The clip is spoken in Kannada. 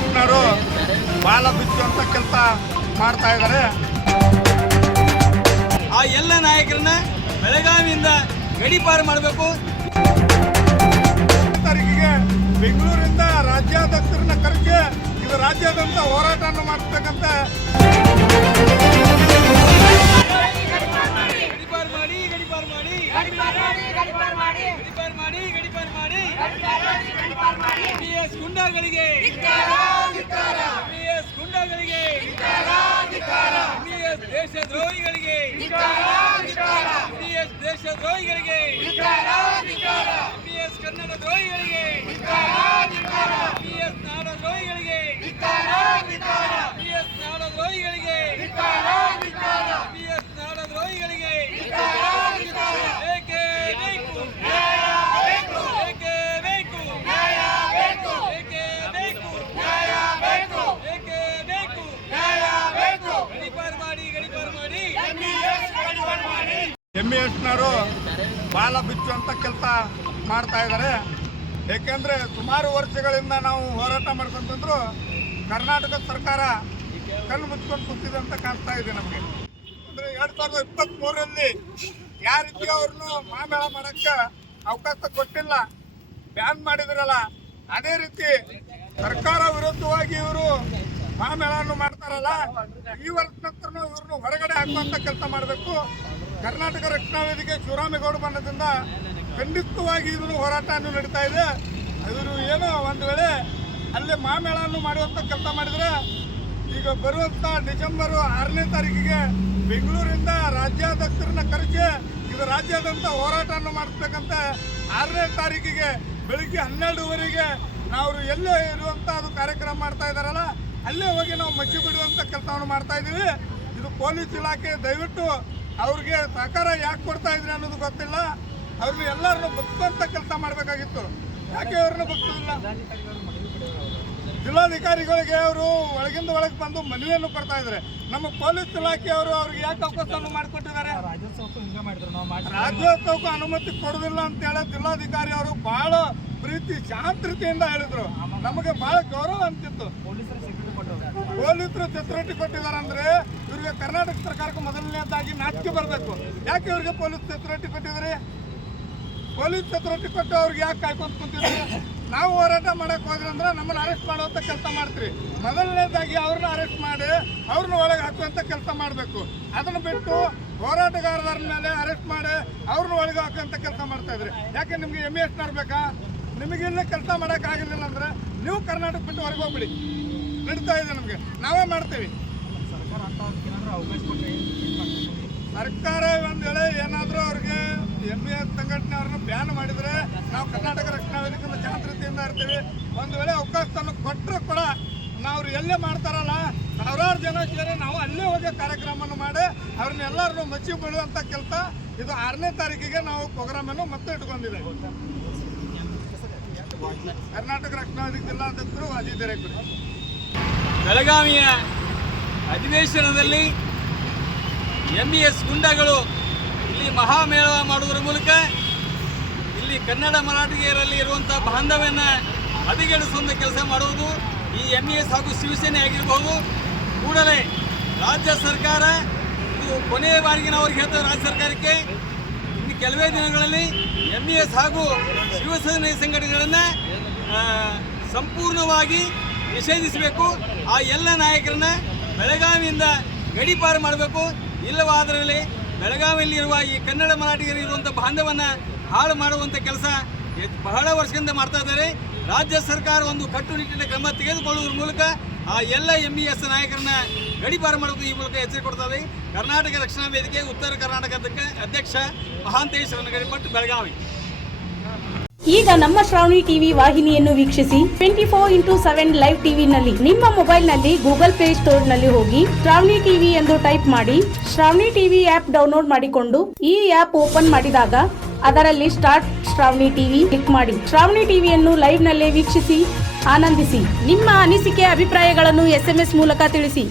ಎಂಎಸ್ನವರು ಬಾಲ ಬಿಚ್ಚುವಂತ ಕೆಲಸ ಮಾಡ್ತಾ ಇದ್ದಾರೆ. ಆ ಎಲ್ಲ ನಾಯಕರನ್ನ ಬೆಳಗಾವಿಯಿಂದ ಗಡೀಪಾರು ಮಾಡಬೇಕು. ತಾರೀಕಿಗೆ ಬೆಂಗಳೂರಿಂದ ರಾಜ್ಯಾಧ್ಯಕ್ಷರನ್ನ ಕರೆಸಿ ಇದು ರಾಜ್ಯಾದ್ಯಂತ ಹೋರಾಟವನ್ನು ಮಾಡಬೇಕಂತ ಗುಂಡಾಗಳಿಗೆ ದೇಶದ್ರೋಹಿಗಳಿಗೆ ದೇಶದ್ರೋಹಿಗಳಿಗೆ ಕನ್ನಡ ದ್ರೋಹಿಗಳಿಗೆ ನಾಡದ್ರೋಹಿಗಳಿಗೆ ನಾಡದ್ರೋಹಿಗಳಿಗೆ ನಾಡದ್ರೋಹಿಗಳಿಗೆ ಏಕೆ ಬೇಕು ಏಕೆ ಬೇಕು ಏಕೆ ಬೇಕು ಏಕೆ ಬೇಕು ಗಡೀಪಾರು ಮಾಡಿ ಎಂಎಸ್ನವರು ಬಾಲ ಬಿಚ್ಚುವಂತ ಕೆಲಸ ಮಾಡ್ತಾ ಇದ್ದಾರೆ. ಏಕೆಂದ್ರೆ ಸುಮಾರು ವರ್ಷಗಳಿಂದ ನಾವು ಹೋರಾಟ ಮಾಡ್ಕೊಂತಂದ್ರು ಕರ್ನಾಟಕ ಸರ್ಕಾರ ಕಣ್ಣು ಮುಚ್ಕೊಂಡು ಕೂತಿದೆ ಅಂತ ಕಾಣ್ತಾ ಇದೆ ನಮಗೆ. ಅಂದ್ರೆ 2023ರಲ್ಲಿ ಯಾವ ರೀತಿ ಅವ್ರನ್ನು ಮಾಮೇಳ ಮಾಡಕ್ಕೆ ಅವಕಾಶ ಕೊಟ್ಟಿಲ್ಲ, ಬ್ಯಾನ್ ಮಾಡಿದ್ರಲ್ಲ, ಅದೇ ರೀತಿ ಸರ್ಕಾರ ವಿರುದ್ಧವಾಗಿ ಇವರು ಮಾಮೇಳವನ್ನು ಮಾಡ್ತಾರಲ್ಲ, ಈ ವರ್ಷ ನಂತರ ಇವ್ರನ್ನು ಹೊರಗಡೆ ಹಾಕುವಂತ ಕೆಲಸ ಮಾಡಬೇಕು. ಕರ್ನಾಟಕ ರಕ್ಷಣಾ ವೇದಿಕೆ ಶಿವರಾಮೇಗೌಡ ಬಣ್ಣದಿಂದ ಖಂಡಿತವಾಗಿ ಇದನ್ನು ಹೋರಾಟ ನಡೀತಾ ಇದೆ. ಇವರು ಏನೋ ಒಂದು ವೇಳೆ ಅಲ್ಲೇ ಮಾಮೇಳವನ್ನು ಮಾಡುವಂತ ಕೆಲಸ ಮಾಡಿದ್ರೆ ಈಗ ಬರುವಂತ ಡಿಸೆಂಬರ್ 6ನೇ ತಾರೀಕಿಗೆ ಬೆಂಗಳೂರಿಂದ ರಾಜ್ಯಾಧ್ಯಕ್ಷರನ್ನ ಕರೆಸಿ ಇದು ರಾಜ್ಯಾದ್ಯಂತ ಹೋರಾಟವನ್ನು ಮಾಡಿಸ್ಬೇಕಂತ 6ನೇ ತಾರೀಕಿಗೆ ಬೆಳಿಗ್ಗೆ 12:15ಗೆ ನಾವು ಎಲ್ಲೇ ಇರುವಂತ ಅದು ಕಾರ್ಯಕ್ರಮ ಮಾಡ್ತಾ ಇದ್ದಾರಲ್ಲ, ಅಲ್ಲೇ ಹೋಗಿ ನಾವು ಮಚ್ಚಿ ಬಿಡುವಂತ ಕೆಲಸವನ್ನು ಮಾಡ್ತಾ ಇದ್ದೀವಿ. ಇದು ಪೊಲೀಸ್ ಇಲಾಖೆ ದಯವಿಟ್ಟು ಅವ್ರಿಗೆ ಸಹಕಾರ ಯಾಕೆ ಕೊಡ್ತಾ ಇದ್ರಿ ಅನ್ನೋದು ಗೊತ್ತಿಲ್ಲ. ಅವ್ರನ್ನ ಎಲ್ಲರನ್ನು ಬದುಕುವಂತ ಕೆಲಸ ಮಾಡಬೇಕಾಗಿತ್ತು. ಯಾಕೆ ಅವ್ರನ್ನ ಬದುಕುದಿಲ್ಲ? ಜಿಲ್ಲಾಧಿಕಾರಿಗಳಿಗೆ ಅವರು ಒಳಗಿಂದ ಒಳಗೆ ಬಂದು ಮನವಿಯನ್ನು ಕೊಡ್ತಾ ಇದ್ದಾರೆ. ನಮ್ಮ ಪೊಲೀಸ್ ಇಲಾಖೆಯವರು ಅವ್ರಿಗೆ ಯಾಕೆ ಅವಕಾಶವನ್ನು ಮಾಡಿಕೊಟ್ಟಿದ್ದಾರೆ? ರಾಜ್ಯೋತ್ಸವಕ್ಕೂ ಅನುಮತಿ ಕೊಡುದಿಲ್ಲ ಅಂತ ಹೇಳಿ ಜಿಲ್ಲಾಧಿಕಾರಿ ಅವರು ಬಹಳ ಪ್ರೀತಿ ಶಾಂತತೆಯಿಂದ ಹೇಳಿದ್ರು. ನಮಗೆ ಬಹಳ ಗೌರವ ಅಂತಿತ್ತು. ಪೊಲೀಸರು ಸೆಕ್ಯೂರಿಟಿ ಕೊಟ್ಟಿದ್ದಾರೆ ಅಂದ್ರೆ ಇವ್ರಿಗೆ ಕರ್ನಾಟಕ ಸರ್ಕಾರಕ್ಕೆ ಮೊದಲನೇದಾಗಿ ನಾಚಿಕೆ ಬರಬೇಕು. ಯಾಕೆ ಇವ್ರಿಗೆ ಪೊಲೀಸ್ ಸೆಕ್ಯೂರಿಟಿ ಕೊಟ್ಟಿದ್ದಾರೆ? ಪೊಲೀಸ್ ಸೆಕ್ಯೂರಿಟಿ ಕೊಟ್ಟು ಅವ್ರಿಗೆ ಯಾಕೆ ಕಾಯ್ಕೊಂತ ಕುಂತಿದ್ರು? ನಾವು ಹೋರಾಟ ಮಾಡಕ್ ಹೋದ್ರೆ ಅಂದ್ರೆ ನಮ್ಮನ್ನ ಅರೆಸ್ಟ್ ಮಾಡುವಂತ ಕೆಲಸ ಮಾಡ್ತೀವಿ. ಮೊದಲನೇದಾಗಿ ಅವ್ರನ್ನ ಅರೆಸ್ಟ್ ಮಾಡಿ ಅವ್ರನ್ನ ಒಳಗೆ ಹಾಕುವಂತ ಕೆಲಸ ಮಾಡಬೇಕು. ಅದನ್ನ ಬಿಟ್ಟು ಹೋರಾಟಗಾರರ ಮೇಲೆ ಅರೆಸ್ಟ್ ಮಾಡಿ ಅವ್ರನ್ನ ಒಳಗೆ ಹಾಕುವಂತ ಕೆಲಸ ಮಾಡ್ತಾ ಇದ್ರಿ. ಯಾಕೆ ನಿಮ್ಗೆ ಎಂಎಸ್ನವ್ರು ಬೇಕಾ? ನಿಮಗೆ ಇಲ್ಲೇ ಕೆಲಸ ಮಾಡಕ್ ಆಗಿರ್ಲಿಲ್ಲ ಅಂದ್ರೆ ನೀವು ಕರ್ನಾಟಕ ಬಿಟ್ಟು ಹೊರಗೆ ಹೋಗ್ಬಿಡಿ. ನಡೀತಾ ಇದೆ, ನಮಗೆ ನಾವೇ ಮಾಡ್ತೀವಿ. ಸರ್ಕಾರ ಒಂದ್ ವೇಳೆ ಏನಾದ್ರೂ ಅವ್ರಿಗೆ ಎಂಎಸ್ ಸಂಘಟನೆ ಅವ್ರನ್ನ ಬ್ಯಾನ್ ಮಾಡಿದ್ರೆ ನಾವು ಕರ್ನಾಟಕ ರಕ್ಷಣಾ ವೇದಿಕೆಯಿಂದ ಶಾಂತತೆಯಿಂದ ಇರ್ತೀವಿ. ಒಂದು ವೇಳೆ ಅವಕಾಶವನ್ನು ಕೊಟ್ಟರು ಕೂಡ ನಾವು ಎಲ್ಲೇ ಮಾಡ್ತಾರಲ್ಲ, ಸಾವಿರಾರು ಜನ ಸೇರಿ ನಾವು ಅಲ್ಲೇ ಹೋಗಿ ಕಾರ್ಯಕ್ರಮವನ್ನು ಮಾಡಿ ಅವ್ರನ್ನ ಎಲ್ಲರನ್ನು ಮಚ್ಚಿ ಬೀಳುವಂತ ಕೆಲಸ ಇದು 6ನೇ ತಾರೀಕಿಗೆ ನಾವು ಪ್ರೋಗ್ರಾಮ್ ಅನ್ನು ಮತ್ತೆ ಇಟ್ಕೊಂಡಿದ್ದೇವೆ. ಕರ್ನಾಟಕ ರಕ್ಷಣಾ ವೇದಿಕೆ ಜಿಲ್ಲಾಧ್ಯಕ್ಷರು ಅಜಯ್ ದೇರೇಕುರಿ. ಬೆಳಗಾವಿಯ ಅಧಿವೇಶನದಲ್ಲಿ ಎಂಇಎಸ್ ಗುಂಡಗಳು ಇಲ್ಲಿ ಮಹಾಮೇಳ ಮಾಡುವುದರ ಮೂಲಕ ಇಲ್ಲಿ ಕನ್ನಡ ಮರಾಠಿಗರಲ್ಲಿ ಇರುವಂಥ ಬಾಂಧವ್ಯನ ಹದಗೆಡಿಸುವಂಥ ಕೆಲಸ ಮಾಡುವುದು ಈ ಎಂಇಎಸ್ ಹಾಗೂ ಶಿವಸೇನೆ ಆಗಿರಬಹುದು. ಕೂಡಲೇ ರಾಜ್ಯ ಸರ್ಕಾರ ಇದು ಕೊನೆಯ ಬಾರಿಗೆ ನಾವು ಅವ್ರಿಗೆ ಹೇಳ್ತೇವೆ, ರಾಜ್ಯ ಸರ್ಕಾರಕ್ಕೆ ಇನ್ನು ಕೆಲವೇ ದಿನಗಳಲ್ಲಿ ಎಂಇಎಸ್ ಹಾಗೂ ಶಿವಸೇನೆ ಸಂಘಟನೆಗಳನ್ನು ಸಂಪೂರ್ಣವಾಗಿ ನಿಷೇಧಿಸಬೇಕು. ಆ ಎಲ್ಲ ನಾಯಕರನ್ನ ಬೆಳಗಾವಿಯಿಂದ ಗಡೀಪಾರು ಮಾಡಬೇಕು. ಇಲ್ಲವಾದರಲ್ಲಿ ಬೆಳಗಾವಿಯಲ್ಲಿರುವ ಈ ಕನ್ನಡ ಮರಾಠಿಗರಿರುವಂಥ ಬಾಂಧವನ್ನ ಹಾಳು ಮಾಡುವಂಥ ಕೆಲಸ ಬಹಳ ವರ್ಷದಿಂದ ಮಾಡ್ತಾ ಇದ್ದಾರೆ. ರಾಜ್ಯ ಸರ್ಕಾರ ಒಂದು ಕಟ್ಟುನಿಟ್ಟಿನ ಕ್ರಮ ತೆಗೆದುಕೊಳ್ಳುವುದರ ಮೂಲಕ ಆ ಎಲ್ಲ ಎಂಇಎಸ್ ನಾಯಕರನ್ನ ಗಡೀಪಾರು ಮಾಡೋದು ಈ ಮೂಲಕ ಎಚ್ಚರಿಕೆ ಕೊಡ್ತಾರೆ. ಕರ್ನಾಟಕ ರಕ್ಷಣಾ ವೇದಿಕೆ ಉತ್ತರ ಕರ್ನಾಟಕದ ಅಧ್ಯಕ್ಷ ಮಹಾಂತೇಶ್ ರಣಗರಿಮಠ್, ಬೆಳಗಾವಿ. ಈಗ ನಮ್ಮ ಶ್ರಾವಣಿ ಟಿವಿ ವಾಹಿನಿಯನ್ನು ವೀಕ್ಷಿಸಿ 24x7 ಲೈವ್ ಟಿವಿನಲ್ಲಿ ನಿಮ್ಮ ಮೊಬೈಲ್ನಲ್ಲಿ ಗೂಗಲ್ ಪ್ಲೇ ಸ್ಟೋರ್ನಲ್ಲಿ ಹೋಗಿ ಶ್ರಾವಣಿ ಟಿವಿ ಎಂದು ಟೈಪ್ ಮಾಡಿ ಶ್ರಾವಣಿ ಟಿವಿ ಆಪ್ ಡೌನ್ಲೋಡ್ ಮಾಡಿಕೊಂಡು ಈ ಆಪ್ ಓಪನ್ ಮಾಡಿದಾಗ ಅದರಲ್ಲಿ ಸ್ಟಾರ್ಟ್ ಶ್ರಾವಣಿ ಟಿವಿ ಕ್ಲಿಕ್ ಮಾಡಿ ಶ್ರಾವಣಿ ಟಿವಿಯನ್ನು ಲೈವ್ ನಲ್ಲೇ ವೀಕ್ಷಿಸಿ, ಆನಂದಿಸಿ. ನಿಮ್ಮ ಅನಿಸಿಕೆ ಅಭಿಪ್ರಾಯಗಳನ್ನು SMS ಮೂಲಕ ತಿಳಿಸಿ.